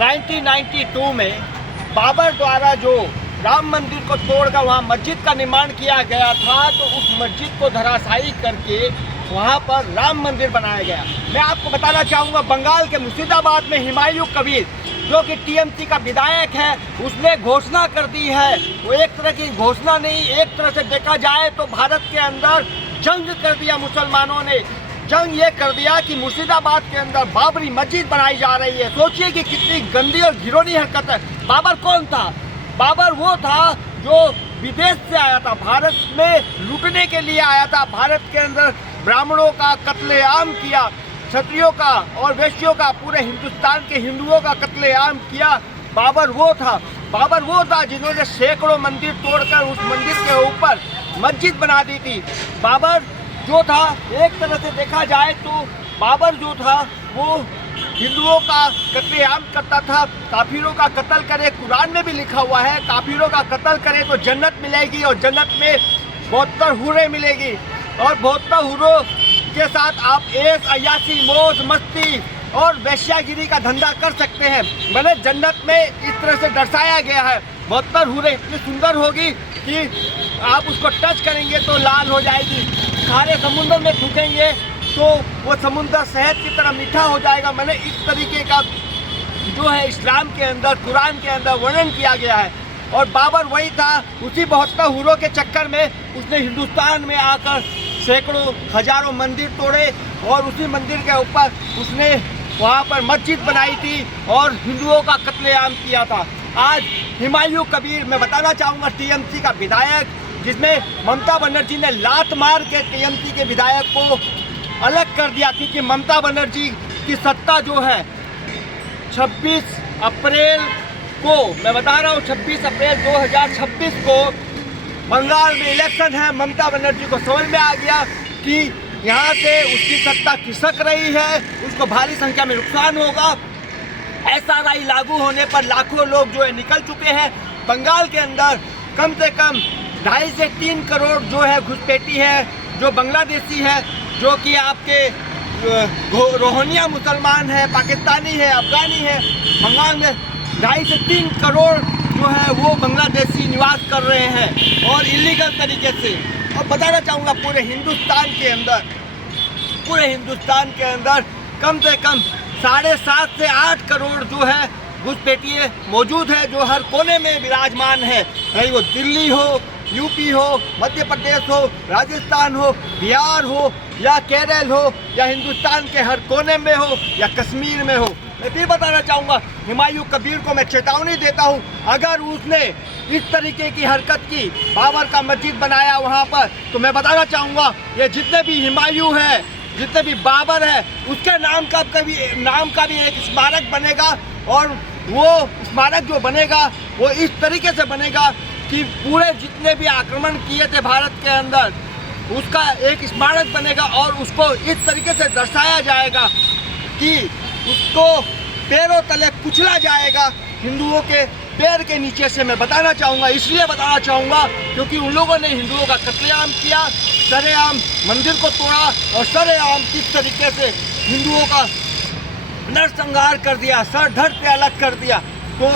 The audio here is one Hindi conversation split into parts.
1992 में बाबर द्वारा जो राम मंदिर को तोड़कर वहाँ मस्जिद का निर्माण किया गया था, तो उस मस्जिद को धराशायी करके वहाँ पर राम मंदिर बनाया गया। मैं आपको बताना चाहूँगा, बंगाल के मुर्शिदाबाद में हुमायूं कबीर जो कि टीएमसी का विधायक है, उसने घोषणा कर दी है। वो एक तरह की घोषणा नहीं, एक तरह से देखा जाए तो भारत के अंदर जंग कर दिया। मुसलमानों ने जंग ये कर दिया कि मुर्शिदाबाद के अंदर बाबरी मस्जिद बनाई जा रही है। सोचिए कि कितनी गंदी और घिनौनी हरकत है। बाबर कौन था? बाबर वो था जो विदेश से आया था, भारत में लूटने के लिए आया था। भारत के अंदर ब्राह्मणों का कत्लेआम किया, क्षत्रियों का और वैश्यों का, पूरे हिंदुस्तान के हिंदुओं का कत्लेआम किया। बाबर वो था जिन्होंने सैकड़ों मंदिर तोड़कर उस मंदिर के ऊपर मस्जिद बना दी थी। बाबर जो था, एक तरह से देखा जाए तो बाबर जो था वो हिंदुओं का कत्लेआम करता था। काफिरों का कत्ल करे, कुरान में भी लिखा हुआ है, काफिरों का कत्ल करे तो जन्नत मिलेगी और जन्नत में 72 हूरें मिलेगी और 72 हूरों के साथ आप ऐश अय्याशी, मौज मस्ती और वेश्यागिरी का धंधा कर सकते हैं। मैंने जन्नत में इस तरह से दर्शाया गया है। 72 हूरें इतनी सुंदर होगी कि आप उसको टच करेंगे तो लाल हो जाएगी, खारे समुद्र में थूकेंगे तो वो समुद्र शहद की तरह मीठा हो जाएगा। मैंने इस तरीके का जो है इस्लाम के अंदर, कुरान के अंदर वर्णन किया गया है। और बाबर वही था, उसी 72 हूरों के चक्कर में उसने हिंदुस्तान में आकर सैकड़ों हजारों मंदिर तोड़े और उसी मंदिर के ऊपर उसने वहाँ पर मस्जिद बनाई थी और हिंदुओं का कत्लेआम किया था। आज हुमायूं कबीर, मैं बताना चाहूँगा, टीएमसी का विधायक, जिसमें ममता बनर्जी ने लात मार के टीएमसी के विधायक को अलग कर दिया, क्योंकि ममता बनर्जी की सत्ता जो है 26 अप्रैल को, मैं बता रहा हूँ 26 अप्रैल 2026 को बंगाल में इलेक्शन है। ममता बनर्जी को समझ में आ गया कि यहाँ से उसकी सत्ता खिसक रही है, उसको भारी संख्या में नुकसान होगा। एसआरआई लागू होने पर लाखों लोग जो है निकल चुके हैं। बंगाल के अंदर कम से कम 2.5 से 3 करोड़ जो है घुसपैठी है, जो बांग्लादेशी है, जो कि आपके रोहिंग्या मुसलमान है, पाकिस्तानी है, अफगानी है। बंगाल में 2.5 से 3 करोड़ जो है वो बांग्लादेशी निवास कर रहे हैं और इलीगल तरीके से। और बताना चाहूँगा, पूरे हिंदुस्तान के अंदर कम से कम 7.5 से 8 करोड़ जो है घुसपैठिए मौजूद है, जो हर कोने में विराजमान है। चाहे वो दिल्ली हो, यूपी हो, मध्य प्रदेश हो, राजस्थान हो, बिहार हो या केरल हो या हिंदुस्तान के हर कोने में हो या कश्मीर में हो। मैं फिर बताना चाहूँगा, हुमायूं कबीर को मैं चेतावनी देता हूँ, अगर उसने इस तरीके की हरकत की, बाबर का मस्जिद बनाया वहाँ पर, तो मैं बताना चाहूँगा ये जितने भी हुमायूं है, जितने भी बाबर है, उसके नाम का भी एक स्मारक बनेगा। और वो स्मारक जो बनेगा वो इस तरीके से बनेगा कि पूरे जितने भी आक्रमण किए थे भारत के अंदर, उसका एक स्मारक बनेगा और उसको इस तरीके से दर्शाया जाएगा कि उसको पैरों तले कुचला जाएगा, हिंदुओं के पैर के नीचे से। मैं बताना चाहूँगा, इसलिए बताना चाहूँगा क्योंकि उन लोगों ने हिंदुओं का कत्लेआम किया, सरेआम मंदिर को तोड़ा और सरेआम किस तरीके से हिंदुओं का नरसंहार कर दिया, सर धड़ से अलग कर दिया। तो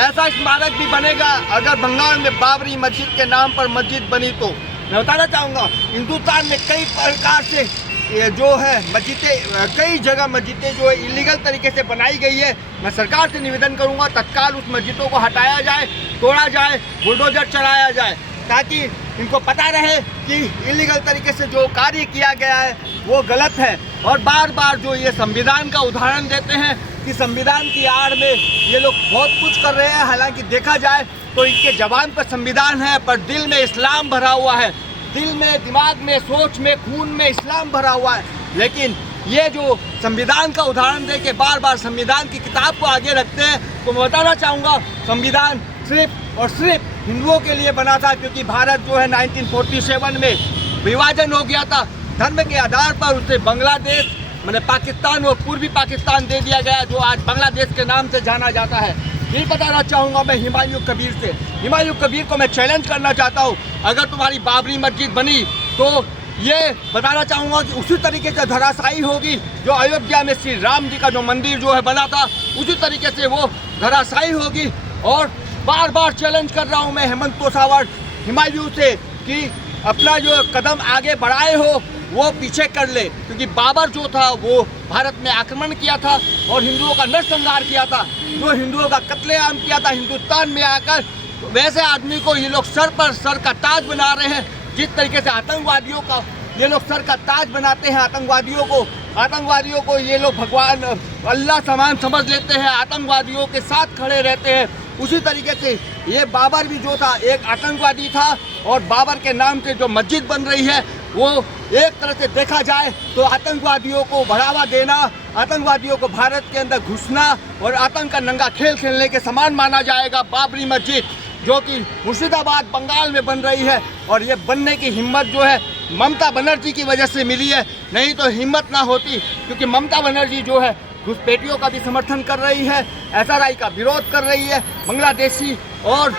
ऐसा स्मारक भी बनेगा अगर बंगाल में बाबरी मस्जिद के नाम पर मस्जिद बनी तो। मैं बताना चाहूँगा, हिंदुस्तान में कई प्रकार से जो है मस्जिदें, कई जगह मस्जिदें जो है इलीगल तरीके से बनाई गई है। मैं सरकार से निवेदन करूँगा, तत्काल उस मस्जिदों को हटाया जाए, तोड़ा जाए, बुलडोजर चलाया जाए, ताकि इनको पता रहे कि इलीगल तरीके से जो कार्य किया गया है वो गलत है। और बार बार जो ये संविधान का उदाहरण देते हैं कि संविधान की आड़ में ये लोग बहुत कुछ कर रहे हैं, हालांकि देखा जाए तो इनके जबान पर संविधान है पर दिल में इस्लाम भरा हुआ है, दिल में, दिमाग में, सोच में, खून में इस्लाम भरा हुआ है। लेकिन ये जो संविधान का उदाहरण दे के बार बार संविधान की किताब को आगे रखते हैं, तो मैं बताना चाहूँगा, संविधान सिर्फ और सिर्फ हिंदुओं के लिए बना था, क्योंकि भारत जो है 1947 में विभाजन हो गया था। धर्म के आधार पर उसे बांग्लादेश, मैंने पाकिस्तान और पूर्वी पाकिस्तान दे दिया गया, जो आज बांग्लादेश के नाम से जाना जाता है। यही बताना चाहूँगा मैं हुमायूं कबीर से। हुमायूं कबीर को मैं चैलेंज करना चाहता हूँ, अगर तुम्हारी बाबरी मस्जिद बनी तो ये बताना चाहूँगा कि उसी तरीके से धराशायी होगी जो अयोध्या में श्री राम जी का जो मंदिर जो है बना था, उसी तरीके से वो धराशायी होगी। और बार बार चैलेंज कर रहा हूँ मैं हेमंत तोसावट, हुमायूं से कि अपना जो कदम आगे बढ़ाए हो वो पीछे कर ले, क्योंकि बाबर जो था वो भारत में आक्रमण किया था और हिंदुओं का नरसंहार किया था, जो हिंदुओं का कत्लेआम किया था हिंदुस्तान में आकर। तो वैसे आदमी को ये लोग सर पर सर का ताज बना रहे हैं। जिस तरीके से आतंकवादियों का ये लोग सर का ताज बनाते हैं, आतंकवादियों को ये लोग भगवान अल्लाह समान समझ लेते हैं, आतंकवादियों के साथ खड़े रहते हैं। उसी तरीके से ये बाबर भी जो था एक आतंकवादी था, और बाबर के नाम से जो मस्जिद बन रही है वो एक तरह से देखा जाए तो आतंकवादियों को बढ़ावा देना, आतंकवादियों को भारत के अंदर घुसना और आतंक का नंगा खेल खेलने के समान माना जाएगा। बाबरी मस्जिद जो कि मुर्शिदाबाद बंगाल में बन रही है, और ये बनने की हिम्मत जो है ममता बनर्जी की वजह से मिली है, नहीं तो हिम्मत ना होती। क्योंकि ममता बनर्जी जो है घुसपैठियों का भी समर्थन कर रही है, SRI का विरोध कर रही है, बांग्लादेशी और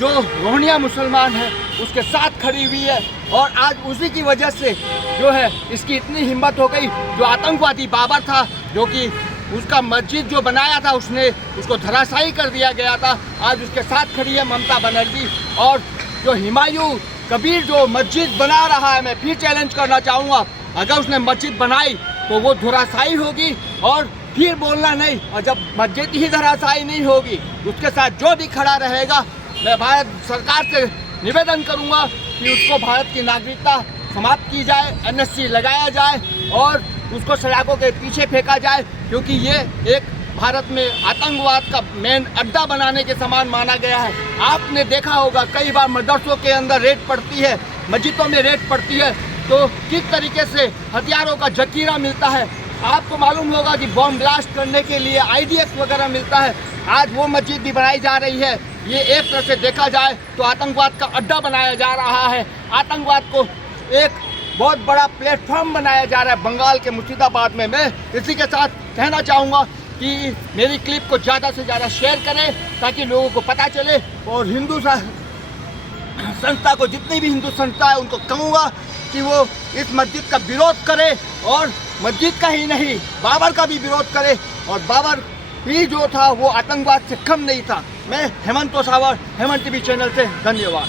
जो रोहिंग्या मुसलमान है उसके साथ खड़ी हुई है। और आज उसी की वजह से जो है इसकी इतनी हिम्मत हो गई, जो आतंकवादी बाबर था, जो कि उसका मस्जिद जो बनाया था उसने उसको धराशायी कर दिया गया था, आज उसके साथ खड़ी है ममता बनर्जी। और जो हुमायूं कबीर जो मस्जिद बना रहा है, मैं फिर चैलेंज करना चाहूँगा, अगर उसने मस्जिद बनाई तो वो धराशायी होगी और फिर बोलना नहीं। और जब मस्जिद ही धराशायी नहीं होगी, उसके साथ जो भी खड़ा रहेगा, मैं भारत सरकार से निवेदन करूंगा कि उसको भारत की नागरिकता समाप्त की जाए, NSC लगाया जाए और उसको सड़कों के पीछे फेंका जाए, क्योंकि ये एक भारत में आतंकवाद का मेन अड्डा बनाने के समान माना गया है। आपने देखा होगा कई बार मदरसों के अंदर रेड पड़ती है, मस्जिदों में रेड पड़ती है, तो किस तरीके से हथियारों का जखीरा मिलता है। आपको मालूम होगा कि बॉम्ब ब्लास्ट करने के लिए IDF वगैरह मिलता है। आज वो मस्जिद भी बनाई जा रही है। ये एक तरह से देखा जाए तो आतंकवाद का अड्डा बनाया जा रहा है, आतंकवाद को एक बहुत बड़ा प्लेटफॉर्म बनाया जा रहा है बंगाल के मुर्शिदाबाद में। मैं इसी के साथ कहना चाहूँगा कि मेरी क्लिप को ज़्यादा से ज़्यादा शेयर करें ताकि लोगों को पता चले, और हिंदू संस्था को, जितनी भी हिंदू संस्था है उनको कहूँगा कि वो इस मस्जिद का विरोध करे, और मस्जिद का ही नहीं बाबर का भी विरोध करे। और बाबर भी जो था वो आतंकवाद से कम नहीं था। मैं हेमंत तोसावट, हेमंत TV चैनल से धन्यवाद।